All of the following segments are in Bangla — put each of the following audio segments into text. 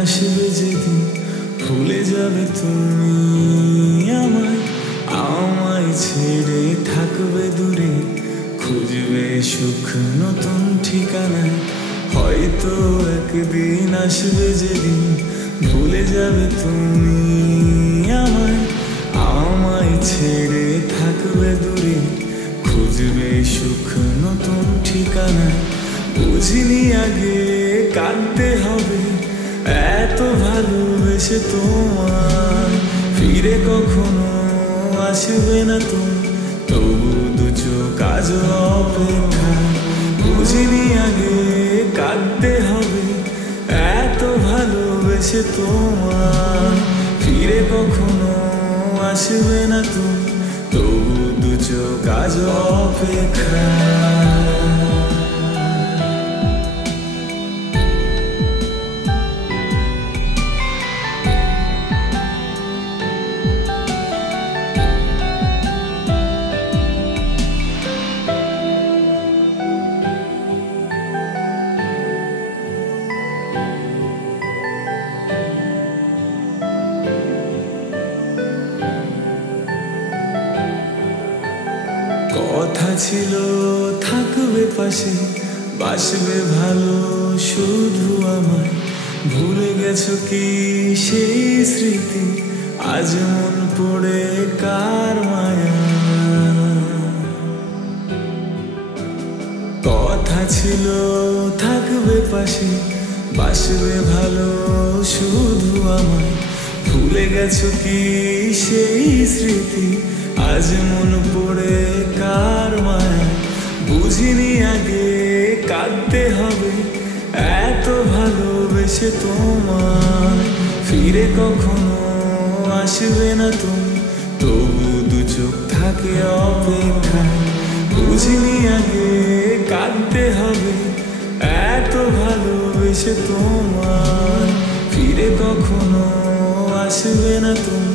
আসবে যেদিন ভুলে যাবে তুমি আমায়, আমায় ছেড়ে থাকবে দূরে, খুঁজবে সুখ নতুন ঠিকানায়। হয়তো একদিন আসবে যেদিন ভুলে যাবে তুমি আমায়, আমায় ছেড়ে থাকবে দূরে, খুঁজবে সুখ নতুন ঠিকানায়। বুঝিনি আগে কাঁদতে হবে এত ভালোবেসে তোমার, ফিরে কখনো আসবে না তুমি, তবু দু চোখ আজ অপেক্ষা। বুঝিনি আগে কাঁদতে হবে এত ভালোবেসে তোমার, ফিরে কখনো আসবে না তুমি, তবু দু চোখ আজ অপেক্ষা। কথা ছিল থাকবে পাশে, বাসবে ভালো শুধু আমায়, ভুলে গেছো কি সেই স্মৃতি, আজ মন পড়ে কার মায়া। কথা ছিল থাকবে পাশে, বাসবে ভালো শুধু আমায়, ভুলে গেছো কি সেই স্মৃতি, আজ মন পড়ে কার মায়া। বুঝিনি আগে কাঁদতে হবে এত ভালোবেসে তোমার, ফিরে কখনো আসবে না তুমি, তবু দু চোখ থাকে অপেক্ষায়। বুঝিনি আগে কাঁদতে হবে এত ভালোবেসে তোমার, ফিরে কখনো আসবে না তুমি,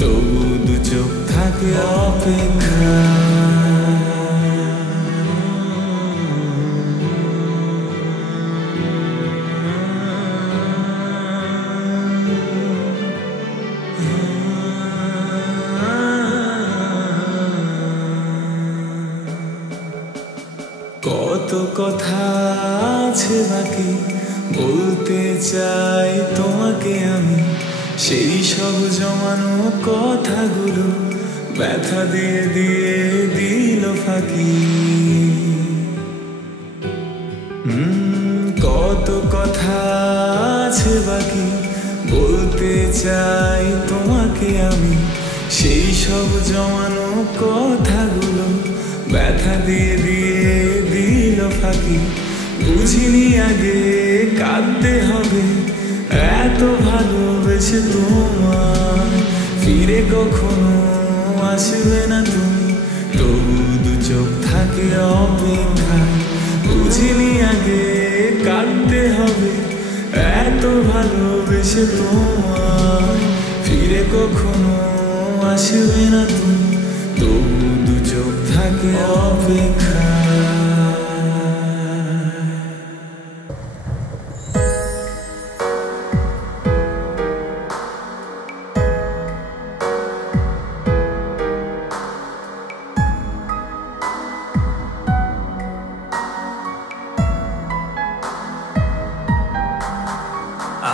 তবু দু চোখ থাকে অপেক্ষা। কত কথা আছে বাকি বলতে চাই তোমাকে আমি, সেই সব জমানো কথাগুলো ব্যথা দিয়ে দিয়ে দিল ফাঁকি। কত কথা আছে বাকি বলতে চাই তোমাকে আমি, সেই সব জমানো কথাগুলো ব্যথা দিয়ে দিয়ে দিল ফাঁকি। বুঝিনি আগে কাঁদতে হবে এত ভালোবেসে তোমার, ফিরে কখনো আসবে না তুমি, তবু দু চোখ থাকে অপেক্ষা। বুঝিনি আগে কাঁদতে হবে এত ভালোবেসে তোমার, ফিরে কখনো আসবে না তুমি, তবু দু চোখ থাকে অপেক্ষা।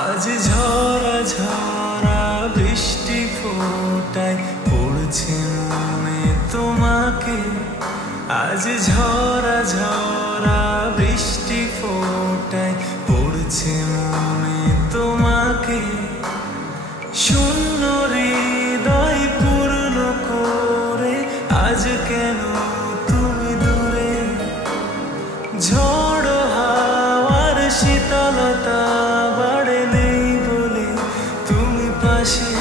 আজ ঝরা ঝরা বৃষ্টি ফোটায় পড়ছে মনে তোমাকে, আজ ঝরা ঝরা বৃষ্টি ফোটায় পড়ছে মনে তোমাকে। শূন্য হৃদয় পূর্ণ করে আজ কেন তুমি দূরে, ঝড় হাওয়ার শীতলতা বাড়ে নেই বলে তুমি পাশে।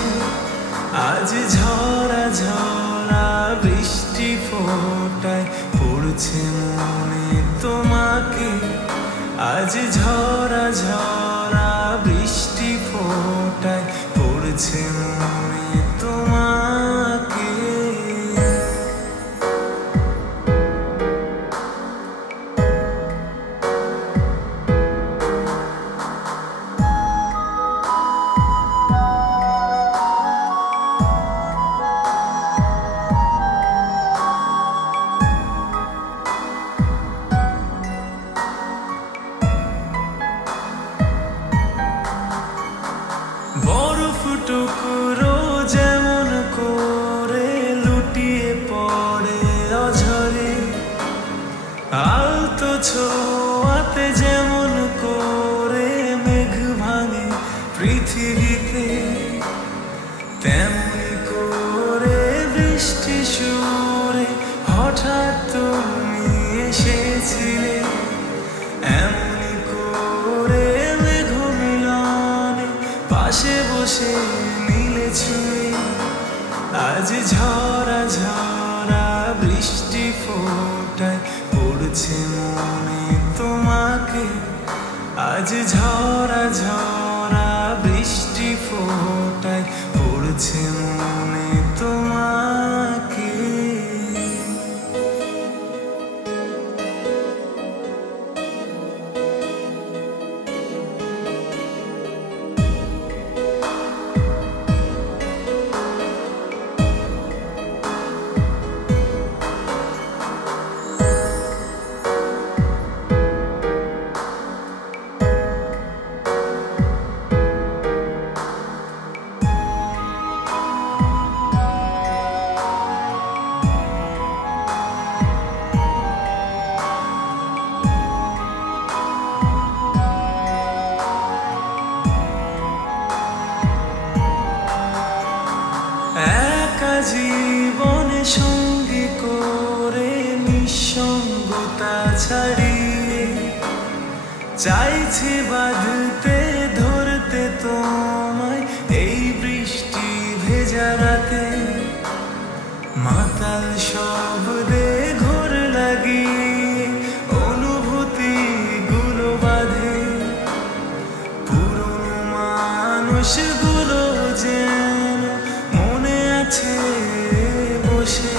আজ ঝরা ঝরা বৃষ্টি ফোটায় পড়ছে মনে তোমাকে, আজ ঝরা ঝরা বৃষ্টি ফোটায় পড়ছে মনে তোমাকে। টুকরো যেমন করে লুটিয়ে পড়ে অঝরে, আলতো ছোঁয়াতে যেমন করে মেঘ ভাঙে পৃথিবীতে, তেমনি করে বৃষ্টি সুরে হঠাৎ তুমি এসেছিলে। এমনি করে মেঘ মিলনে পাশে বসে নিলে ছুঁয়ে, আজ ঝরা ঝরা বৃষ্টি ফোটায় পড়ছে মনে তোমাকে। আজ ঝরা ঝরা বৃষ্টি ফোটায় পড়ছে মনে তোমাকে। একা জীবনে সঙ্গী করে নিঃসঙ্গতা ছাড়িয়ে, চাইছি বাঁধতে ধরতে তোমায় এই বৃষ্টি ভেজা রাতে। মাতাল শব্দে ঘোর লাগিয়ে অনুভূতি গুলো বাঁধে, পুরনো মানুষগুলো যেন মনে আছে বসে।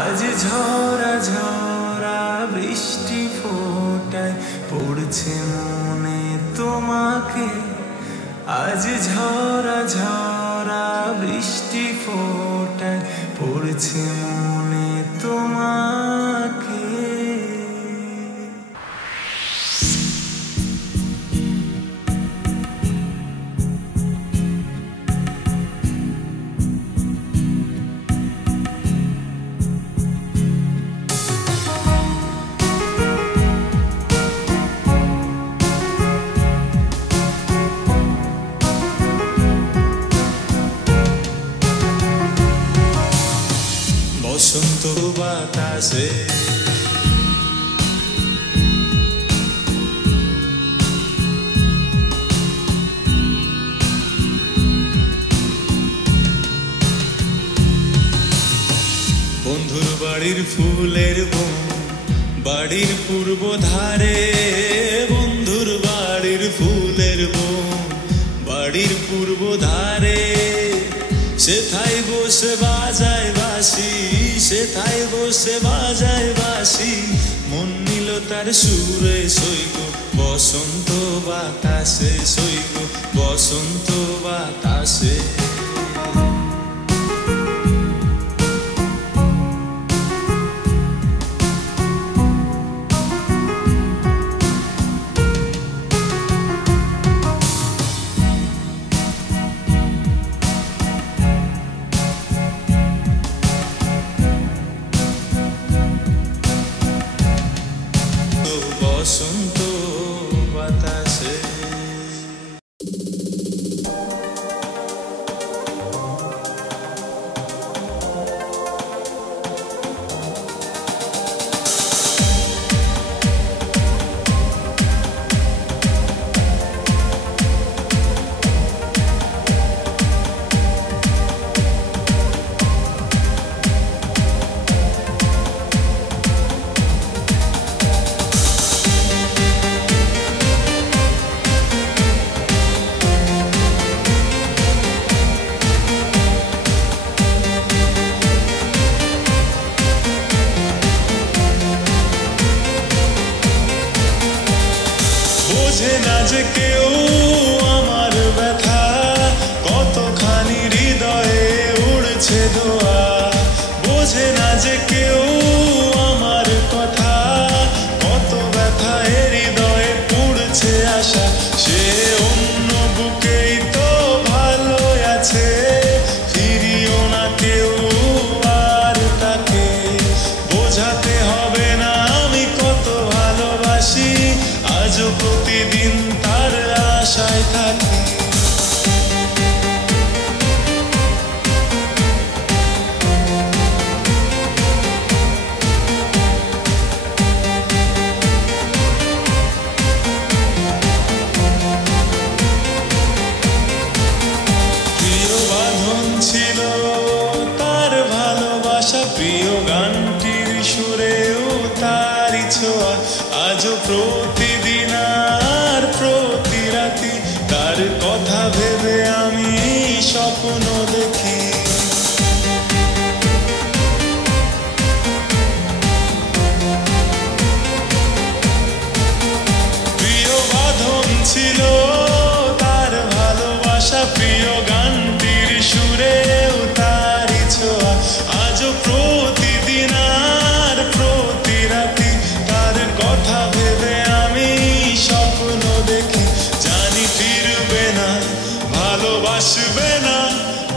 আজ ঝরা ঝরা বৃষ্টি ফোটায় পড়ছে মনে তোমাকে। আজ ঝরা ঝরা বৃষ্টি ফোটায় পড়ছে মনে তোমাকে। বসন্ত বাতাসে বন্ধুর বাড়ির ফুলের বন, বাড়ির পূর্ব ধারে। বন্ধুর বাড়ির ফুলের বন, বাড়ির পূর্ব ধারে। সেথায় বসে বাজায় বাঁশি, সেথায় বসে বাজায় বাঁশি। মন নিল তার সুরে সইগ বসন্ত বাতাসে, সইগ বসন্ত বাতাসে। বসন্ত বাতাসে কথা ভেবে আমি স্বপ্ন দেখি। প্রিয় বাঁধন ছিল তার ভালোবাসা, প্রিয় গানটির সুরে তারি ছোঁয়া। আজও প্রতিদিন আর প্রতি রাতি তার কথা ভেবে আমি স্বপ্ন দেখি। জানি ফিরবে না, ভালোবাসবে না,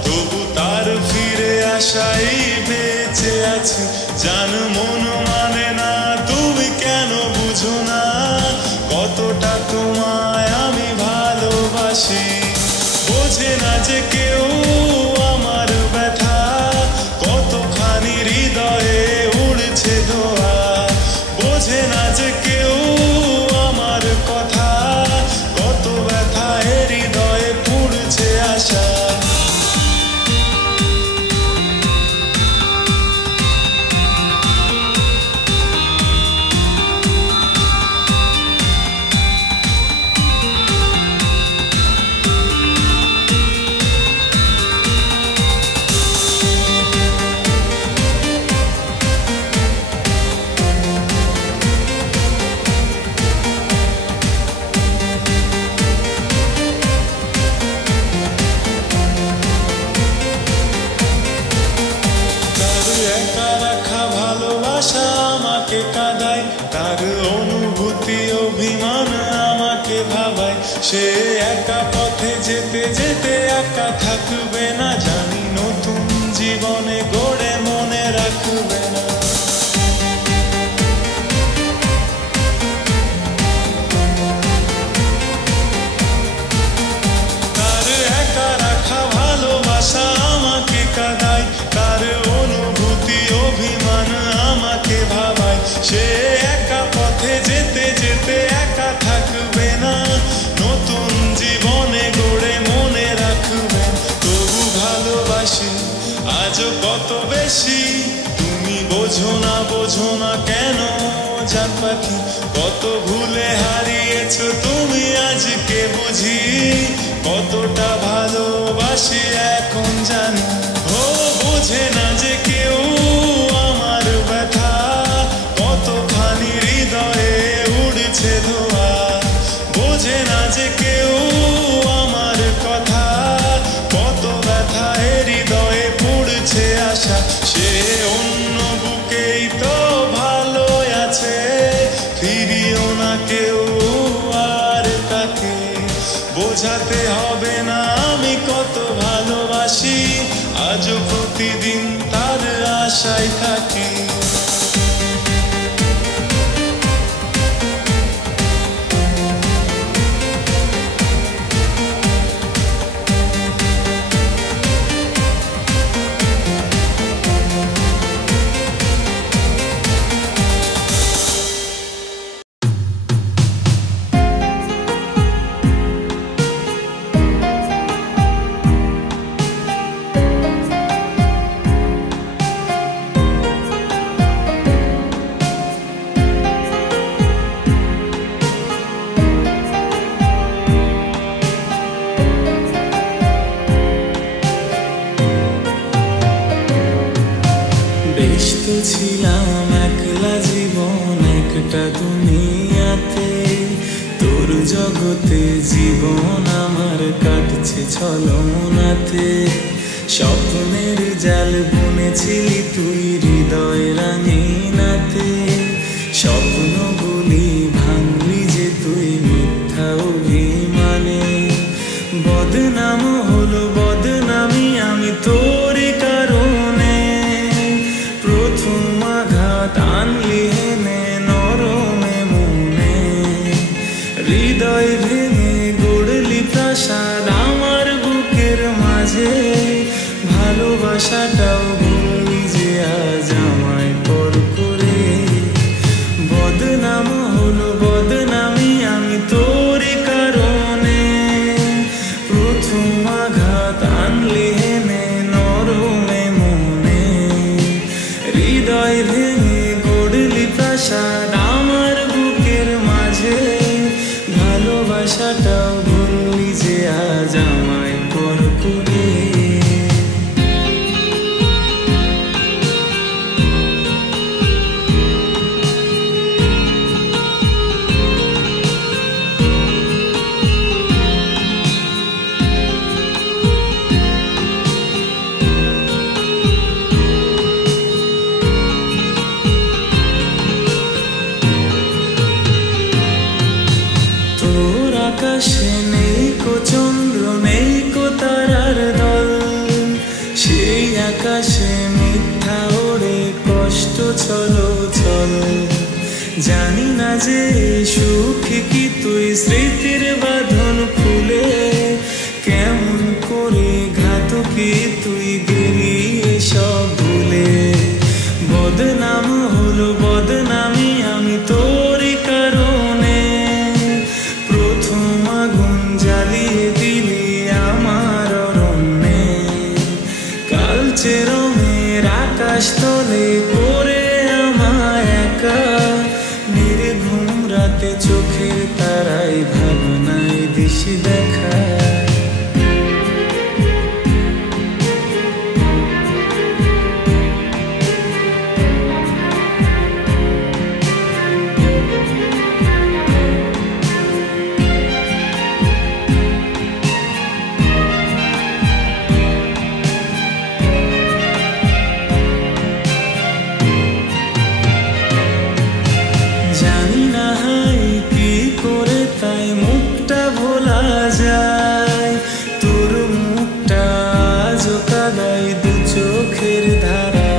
তবু তার ফিরে আশাই বেঁচে আছে। জান মন মানে না, তুমি কেন বুঝো না কতটা তোমায় আমি ভালোবাসি। বোঝে না যে কেউ আমার ব্যথা, কতখানি হৃদয়ে উড়ছে ধোয়া। বোঝে না যে কেউ আমার কথা, কত ব্যথা হৃদয়ে পুড়ছে আশা। আমাকে কাঁদায়, তার অনুভূতি অভিমান আমাকে ভাবায়। সে একা পথে যেতে যেতে একা থাকবে না, জানি নতুন জীবনে গড়ে মনে রাখবে না। তার একা রাখা ভালোবাসা আমাকে কাঁদায়, তার অনুভূতি অভিমান আমাকে ভাবায়। সে একা পথে যেতে যেতে একা থাকবে না, নতুন জীবনে গড়ে মনে রাখবে। তবু ভালোবাসি আজও কত বেশি, তুমি বোঝো না কেন জান পাখি। কত ভুলে হারিয়েছ তুমি আজকে বুঝি, কতটা ভালোবাসি এখন জানি। ও বোঝে না যে কেউ আমার ব্যথা, কতখানি হৃদয়ে উড়ছে ধোয়া। বোঝে না যে কেউ আমার কথা, কত ব্যথা হৃদয়ে পুড়ছে আশা। সে অন্য বুকেই তো ভালো আছে, ফিরিও না কেউ আর তাকে। বোঝাতে হবে না আমি কত ভালোবাসি, আজও প্রতিদিন তার আশায় থাকি। ছিলাম একলা জীবন একটা দুনিয়াতে, তোর জগতে জীবন আমার কাটছে ছলনাতে। স্বপ্নের জাল বুনেছিলি তুই হৃদয় রাঙিনাতে, স্বপ্নগুলি ভাঙলি যে তুই মিথ্যা অভিমানে। বদনাম হলো বদনামি আমি তোর কারণে, প্রথম আঘাত আনলি হেনে নরমে মনে। হৃদয় ভেঙে গড়লি প্রাসাদ আমার বুকের মাঝে, ভালোবাসাটাও ভুললি যে আজ আমায় পর করে। বদনাম হলো বদনামি আমি তোর কারণে, প্রথম আঘাত আনলি হেনে নরমে মনে। হৃদয় ভেঙে গড়লি প্রাসাদ আমার বুকের মাঝে, ভালোবাসাটাও ভুললি যে জামাই পর করে। আকাশে নেই কো চন্দ্র নেই কো তারার দল, সেই আকাশে মিথ্যা ওড়ে কষ্ট ছলো ছল। জানি না যে সুখী কি তুই স্মৃতির বাঁধন খুলে, কেমন করে ঘাতকি তুই গেলি সব ভুলে। বদনাম হলো বদনামি আমি তোরই কারণে, প্রথম আগুন জ্বালিয়ে দিলি আমার অরণ্যে। কালচে রঙের আকাশ তলে করে আমায় একা, নির্ঘুম রাতে চোখের তারাই ভাবনায় দিশি দেখা। জানি না হাই কি করে তাই মুখটা ভোলা যায়, তোর মুখটা আজও কাদাই দু চোখের ধারা।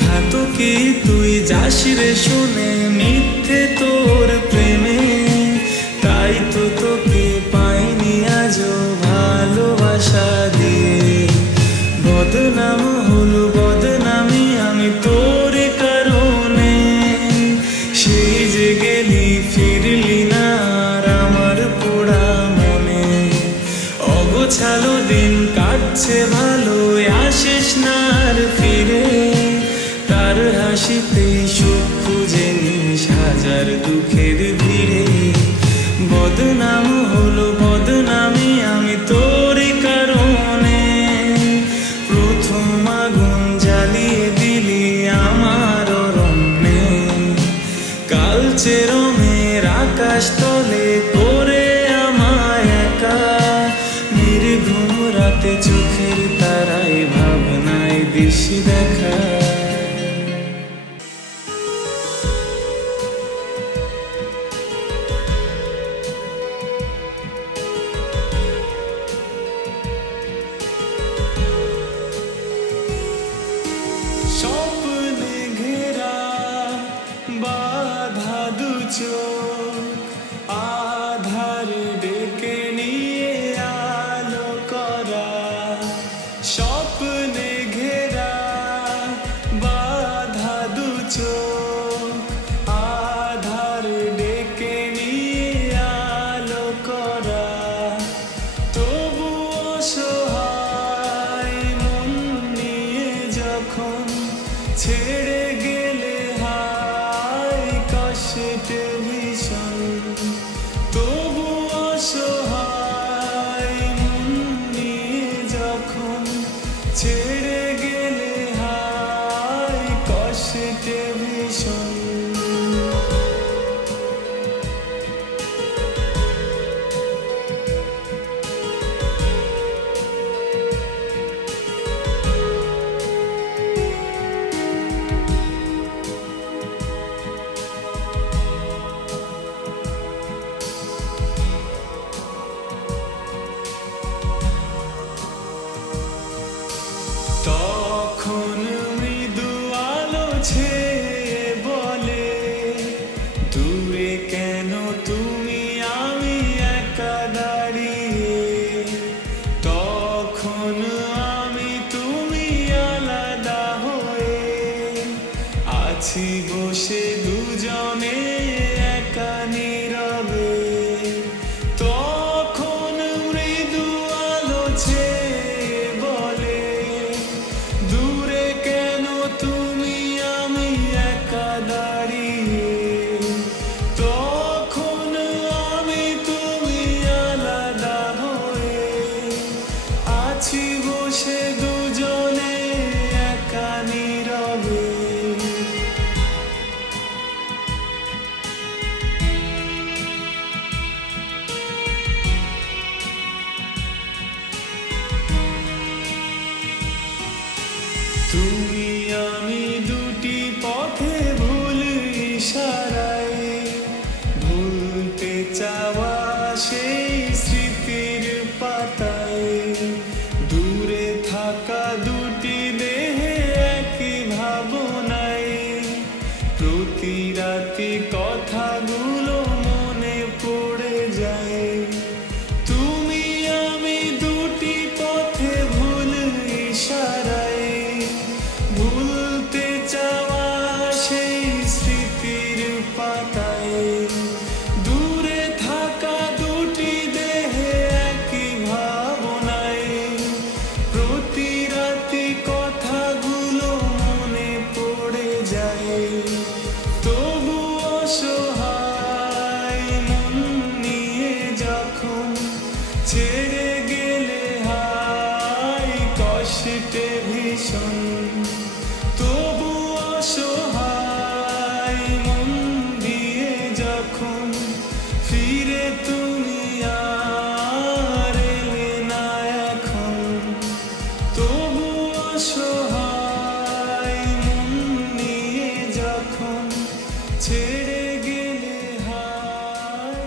ঘাতকি তুই যাস রে শুনে মিথ্যে তোর প্রেমে, তাই তো তোকে পাইনি আজও ভালোবাসা দিয়ে। বদনাম হলো বদনামি আমি তোর কারণে, সেই যে গেলি ফিরলি না আর আমার পোড়া মনে। অগোছালো দিন কাটছে ভালো আসিস না আর ফিরে, তার হাসিতেই সুখ খুঁজে নিস হাজার দুঃখের ভিড়ে। বদনাম হলো বদনামি আমি তোরই কারণে, প্রথম আগুন জ্বালিয়ে দিলি আমার অরণ্যে। কালচে রঙের আকাশ তলে করে আমায় একা, নির্ঘুম রাতে চোখের তারাই ভাবনায় দিশি দেখা। স্বপ্নে ঘেরা বাধা দু চোখ, আধার ডেকে নিয়ে আলো করা। স্বপ্নে ঘেরা বাধা দু চোখ, আধার ডেকে নিয়ে আলো করা। তবু অসহায় মন নিয়ে যখন ছেড়ে গেলে হায় কষ্টে ভীষণ। তবু অসহায় মন নিয়ে যখন ছেড়ে গেলে হায় কষ্টে ভীষণ। তখন মৃদু আলো ছেয়ে বলে, দূরে কেন তুমি আমি একা দাঁড়িয়ে। তখন আমি তুমি আলাদা হয়ে আছি বসে দুজনে একা নীরবে। তখন মৃদু আলো ছেয়ে বলে, দূরে কেন তুমি আমি একা দাঁড়িয়ে। তখন আমি তুমি আলাদা হয়ে তুমি আমি দুটি পথে ভুল ইশারায় ভুলতে চাওয়া সেই স্মৃতির পাতায় দূরে থাকা দুটি দেহে একই ভাবনায় প্রতি রাতে কথাগুলো মনে পড়ে যায়। তুমি আমি দুটি পথে ভুল ইশারায় ভুলতে চাওয়া সেই স্মৃতির পাতায় দূরে থাকা দুটি দেহে একই ভাবনায় প্রতি রাতে কথাগুলো মনে পড়ে যায়। তবু অসহায় মন নিয়ে যখন ছেড়ে গেলে হায় কষ্টে ভীষণ তবু অসহায় মন দিয়ে যখন ফিরে তুমি আর এলে না এখন তবু অসহায় মন নিয়ে যখন ছেড়ে গেলে হায়।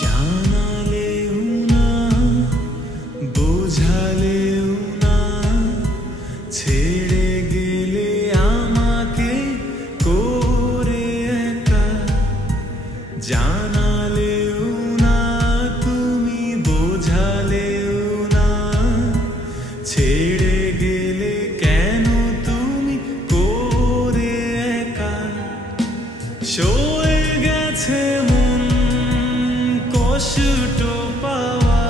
জানালেও না বোঝালেও না ছেড়ে গেলে আমাকে করে একা জানালেও না তুমি বোঝালেও না ছেড়ে গেলে কেন তুমি করে একা সয়ে গেছে কষ্ট পাওয়া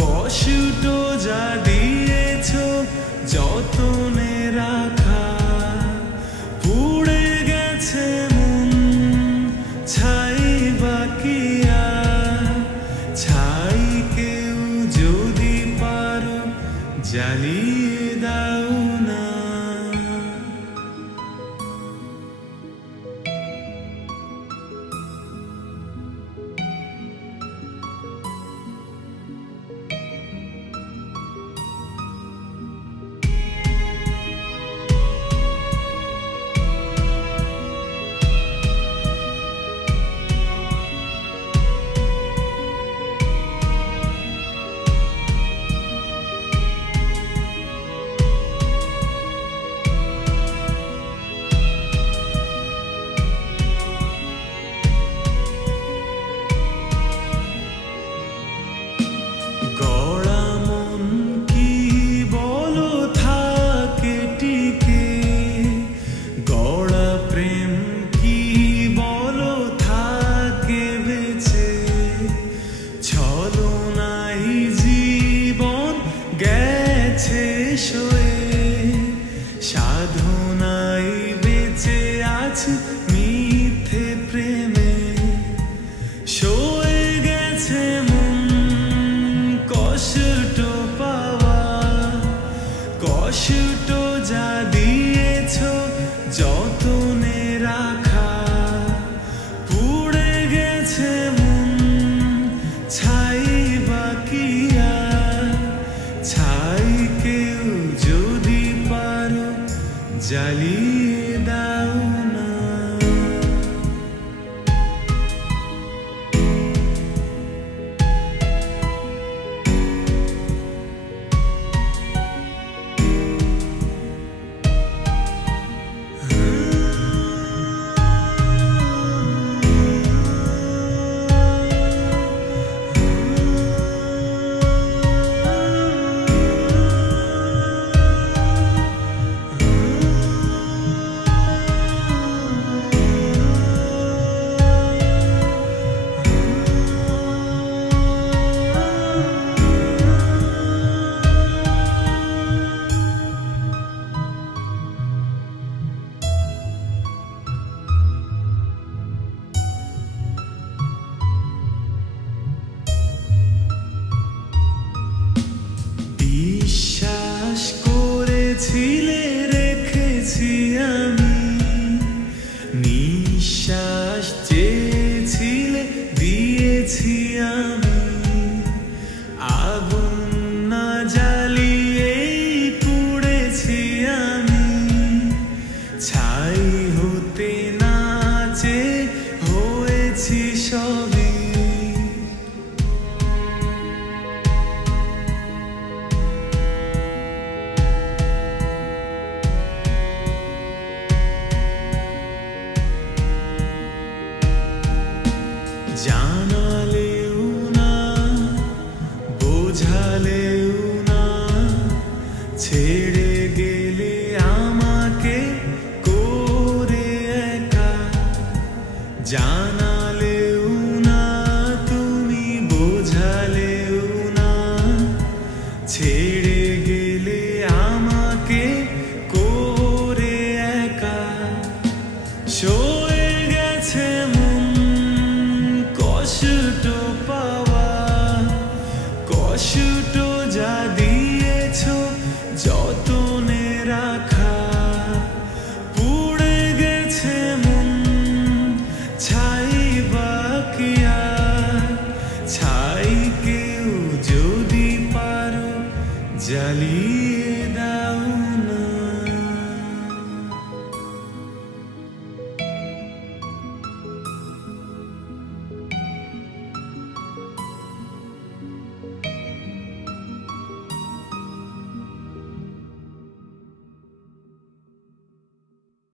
কষ্ট যা দিয়েছ যতনে রাখা পুড়ে গেছে মন ছাই বাকিয়া ছাই কেউ যদি পারো জ্বালিয়ে দাও না। সাধনায় বেঁচে আছে মিথ্যে প্রেমে সয়ে গেছে মন কষ্ট পাওয়া কষ্ট যা দিয়েছ যতনে রাখা পুড়ে গেছে মন ছাই বাকিয়া ছাই কেউ যদি পারো জ্বালিয়ে